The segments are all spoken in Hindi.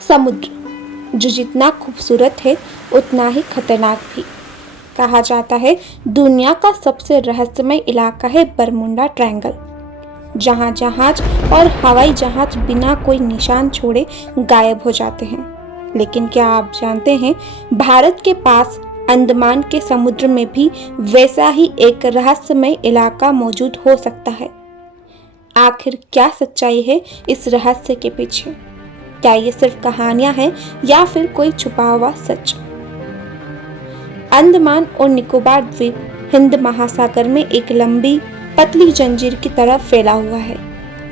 समुद्र जो जितना खूबसूरत है उतना ही खतरनाक भी। कहा जाता है दुनिया का सबसे रहस्यमय इलाका है बरमुडा ट्रायंगल, जहां जहाज और हवाई जहाज बिना कोई निशान छोड़े गायब हो जाते हैं। लेकिन क्या आप जानते हैं भारत के पास अंडमान के समुद्र में भी वैसा ही एक रहस्यमय इलाका मौजूद हो सकता है। आखिर क्या सच्चाई है इस रहस्य के पीछे? क्या ये सिर्फ कहानियां हैं या फिर कोई छुपा हुआ सच? अंडमान और निकोबार द्वीप हिंद महासागर में एक लंबी पतली जंजीर की तरह फैला हुआ है।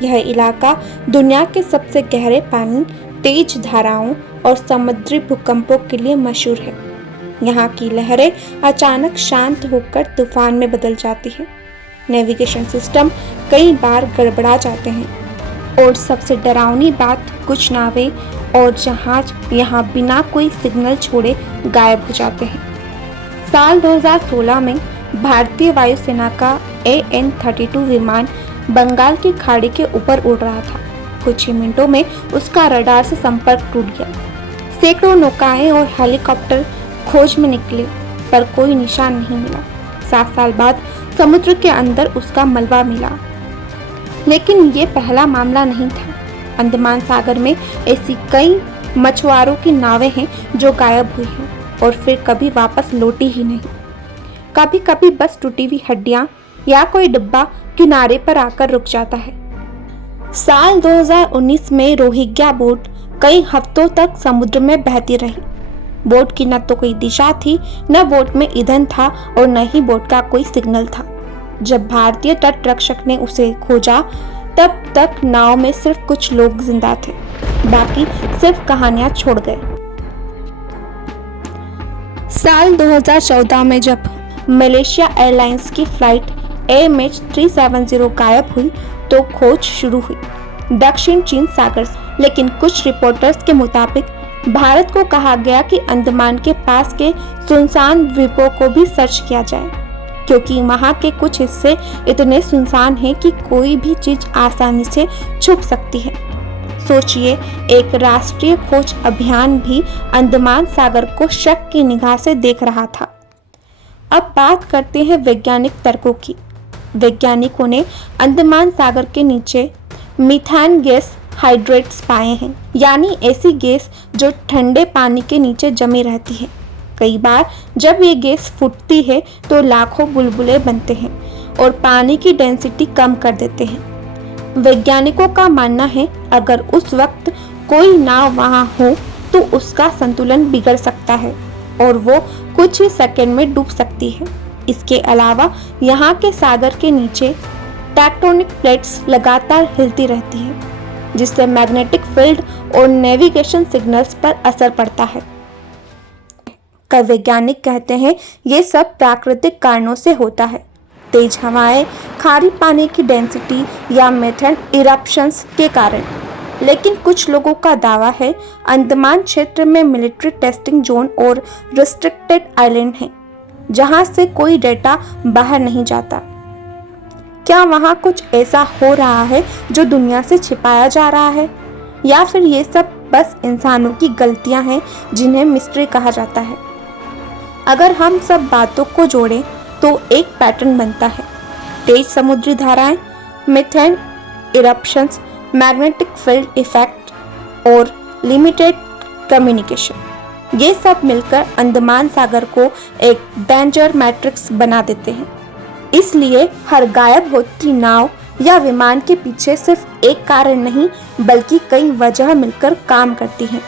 यह इलाका दुनिया के सबसे गहरे पानी, तेज धाराओं और समुद्री भूकंपों के लिए मशहूर है। यहाँ की लहरें अचानक शांत होकर तूफान में बदल जाती है। नेविगेशन सिस्टम कई बार गड़बड़ा जाते हैं और सबसे डरावनी बात, कुछ नावें और जहाज यहाँ बिना कोई सिग्नल छोड़े गायब हो जाते हैं। साल 2016 में भारतीय वायुसेना का AN-32 विमान बंगाल की खाड़ी के ऊपर उड़ रहा था। कुछ ही मिनटों में उसका रडार से संपर्क टूट गया। सैकड़ों नौकाएं और हेलीकॉप्टर खोज में निकले पर कोई निशान नहीं मिला। 7 साल बाद समुद्र के अंदर उसका मलबा मिला। लेकिन ये पहला मामला नहीं था। अंडमान सागर में ऐसी कई मछुआरों की नावें हैं जो गायब हुई हैं और फिर कभी वापस लौटी ही नहीं। कभी कभी बस टूटी हुई हड्डियां या कोई डिब्बा किनारे पर आकर रुक जाता है। साल 2019 में रोहिंग्या बोट कई हफ्तों तक समुद्र में बहती रही। बोट की न तो कोई दिशा थी, न बोट में ईंधन था और न ही बोट का कोई सिग्नल था। जब भारतीय तट रक्षक ने उसे खोजा तब तक नाव में सिर्फ कुछ लोग जिंदा थे, बाकी सिर्फ कहानियां छोड़ गए। साल 2014 में जब मलेशिया एयरलाइंस की फ्लाइट AMH370 गायब हुई तो खोज शुरू हुई दक्षिण चीन सागर से। लेकिन कुछ रिपोर्टर्स के मुताबिक भारत को कहा गया कि अंडमान के पास के सुनसान द्वीपों को भी सर्च किया जाए, क्योंकि वहां के कुछ हिस्से इतने सुनसान हैं कि कोई भी चीज आसानी से छुप सकती है। सोचिए, एक राष्ट्रीय खोज अभियान भी अंडमान सागर को शक की निगाह से देख रहा था। अब बात करते हैं वैज्ञानिक तर्कों की। वैज्ञानिकों ने अंडमान सागर के नीचे मीथेन गैस हाइड्रेट्स पाए हैं, यानी ऐसी गैस जो ठंडे पानी के नीचे जमी रहती है। कई बार जब ये गैस फूटती है तो लाखों बुलबुले बनते हैं और पानी की डेंसिटी कम कर देते हैं। वैज्ञानिकों का मानना है अगर उस वक्त कोई नाव वहां हो तो उसका संतुलन बिगड़ सकता है और वो कुछ ही सेकंड में डूब सकती है। इसके अलावा यहाँ के सागर के नीचे टेक्टोनिक प्लेट्स लगातार हिलती रहती है, जिससे मैग्नेटिक फील्ड और नेविगेशन सिग्नल्स पर असर पड़ता है। कई वैज्ञानिक कहते हैं ये सब प्राकृतिक कारणों से होता है, तेज हवाएं, खारी पानी की डेंसिटी या मेथेन इरप्शंस के कारण। लेकिन कुछ लोगों का दावा है अंडमान क्षेत्र में मिलिट्री टेस्टिंग जोन और रिस्ट्रिक्टेड आइलैंड हैं, जहां से कोई डेटा बाहर नहीं जाता। क्या वहां कुछ ऐसा हो रहा है जो दुनिया से छिपाया जा रहा है, या फिर ये सब बस इंसानों की गलतियां हैं जिन्हें मिस्ट्री कहा जाता है? अगर हम सब बातों को जोड़ें तो एक पैटर्न बनता है। तेज समुद्री धाराएं, methane eruptions, magnetic field effect और लिमिटेड कम्युनिकेशन, ये सब मिलकर अंडमान सागर को एक डेंजर मैट्रिक्स बना देते हैं। इसलिए हर गायब होती नाव या विमान के पीछे सिर्फ एक कारण नहीं बल्कि कई वजह मिलकर काम करती हैं।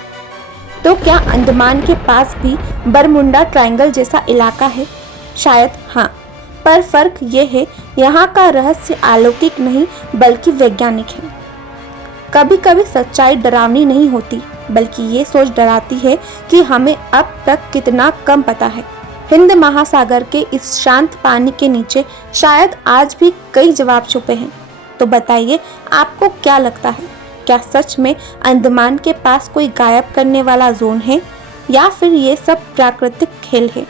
तो क्या अंडमान के पास भी बरमुडा ट्रायंगल जैसा इलाका है? शायद हाँ, पर फर्क ये है यहाँ का रहस्य अलौकिक नहीं बल्कि वैज्ञानिक है। कभी कभी सच्चाई डरावनी नहीं होती बल्कि ये सोच डराती है कि हमें अब तक कितना कम पता है। हिंद महासागर के इस शांत पानी के नीचे शायद आज भी कई जवाब छुपे हैं। तो बताइए, आपको क्या लगता है? क्या सच में अंडमान के पास कोई गायब करने वाला जोन है या फिर ये सब प्राकृतिक खेल है?